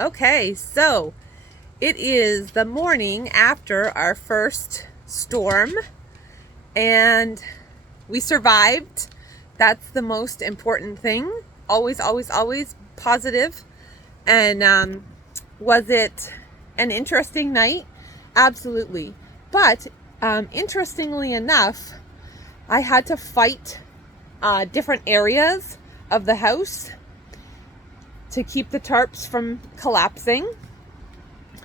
Okay, so it is the morning after our first storm and we survived. That's the most important thing. Always, always, always positive. And was it an interesting night? Absolutely. But interestingly enough, I had to fight different areas of the house to keep the tarps from collapsing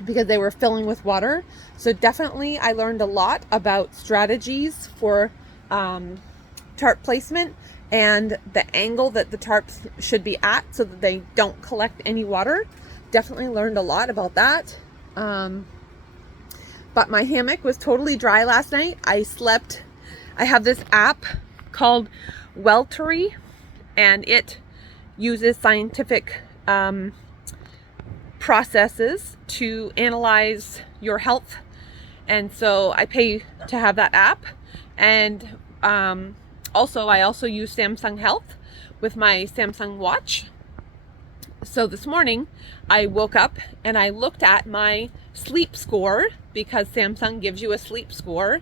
because they were filling with water. So definitely I learned a lot about strategies for tarp placement and the angle that the tarps should be at so that they don't collect any water. Definitely learned a lot about that. But my hammock was totally dry last night. I have this app called Weltery, and it uses scientific processes to analyze your health. And so I pay to have that app. And I also use Samsung Health with my Samsung watch. So this morning I woke up and I looked at my sleep score because Samsung gives you a sleep score.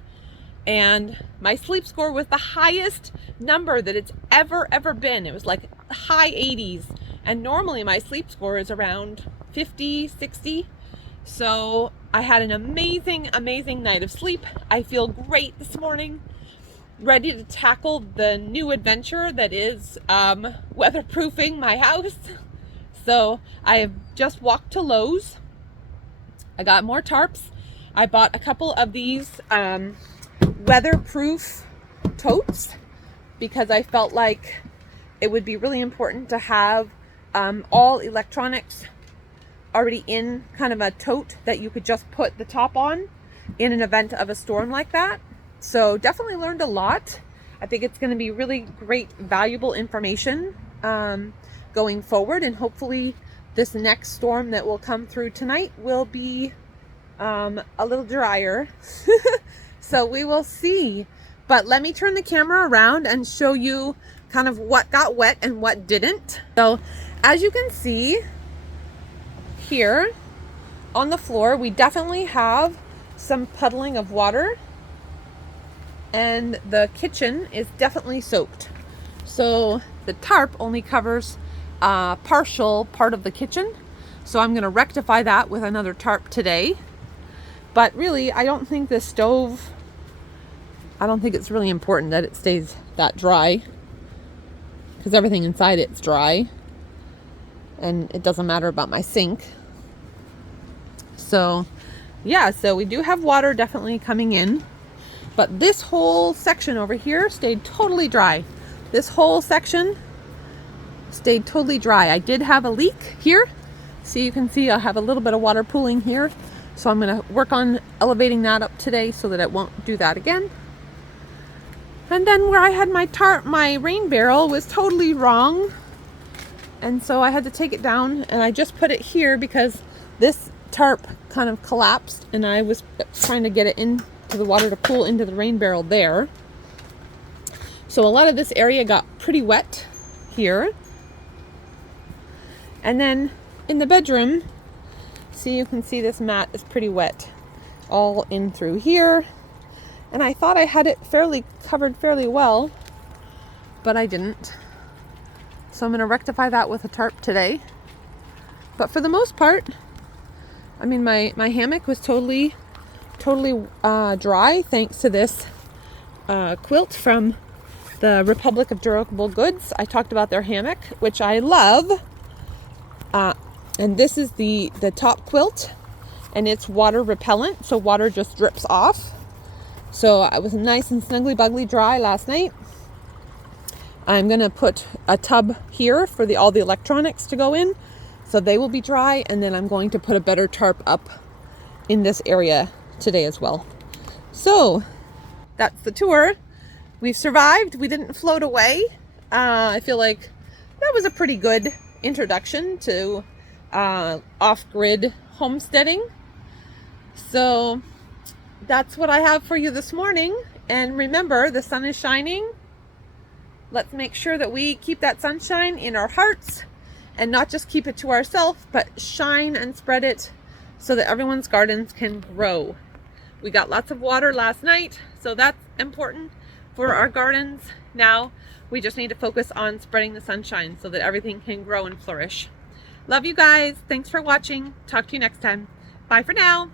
And my sleep score was the highest number that it's ever been. It was like high 80s. And normally my sleep score is around 50, 60. So I had an amazing night of sleep. I feel great this morning, ready to tackle the new adventure that is weatherproofing my house. So I have just walked to Lowe's. I got more tarps. I bought a couple of these weatherproof totes because I felt like it would be really important to have all electronics already in kind of a tote that you could just put the top on in an event of a storm like that. So definitely learned a lot. I think it's going to be really great, valuable information going forward, and hopefully this next storm that will come through tonight will be a little drier. So we will see. But let me turn the camera around and show you kind of what got wet and what didn't. So as you can see here on the floor, we definitely have some puddling of water, and the kitchen is definitely soaked. So the tarp only covers a partial part of the kitchen. So I'm going to rectify that with another tarp today. But really, I don't think it's really important that it stays that dry, because everything inside it's dry and it doesn't matter about my sink. So yeah, so we do have water definitely coming in, but this whole section over here stayed totally dry. This whole section stayed totally dry. I did have a leak here. So you can see I have a little bit of water pooling here. So I'm going to work on elevating that up today so that it won't do that again. And then where I had my rain barrel was totally wrong. And so I had to take it down, and I just put it here because this tarp kind of collapsed and I was trying to get it into the water to pool into the rain barrel there. So a lot of this area got pretty wet here. And then in the bedroom, see, you can see this mat is pretty wet all in through here. And I thought I had it covered fairly well, but I didn't. So I'm going to rectify that with a tarp today. But for the most part, I mean, my hammock was totally dry thanks to this quilt from the Republic of Durable Goods. I talked about their hammock, which I love. And this is the top quilt, and it's water repellent, so water just drips off. So I was nice and snuggly bugly dry last night. I'm going to put a tub here for all the electronics to go in, so they will be dry, and then I'm going to put a better tarp up in this area today as well. So that's the tour. We've survived. We didn't float away. I feel like that was a pretty good introduction to off-grid homesteading. So that's what I have for you this morning. And remember, the sun is shining. Let's make sure that we keep that sunshine in our hearts and not just keep it to ourselves, but shine and spread it so that everyone's gardens can grow. We got lots of water last night, so that's important for our gardens. Now we just need to focus on spreading the sunshine so that everything can grow and flourish. Love you guys. Thanks for watching. Talk to you next time. Bye for now.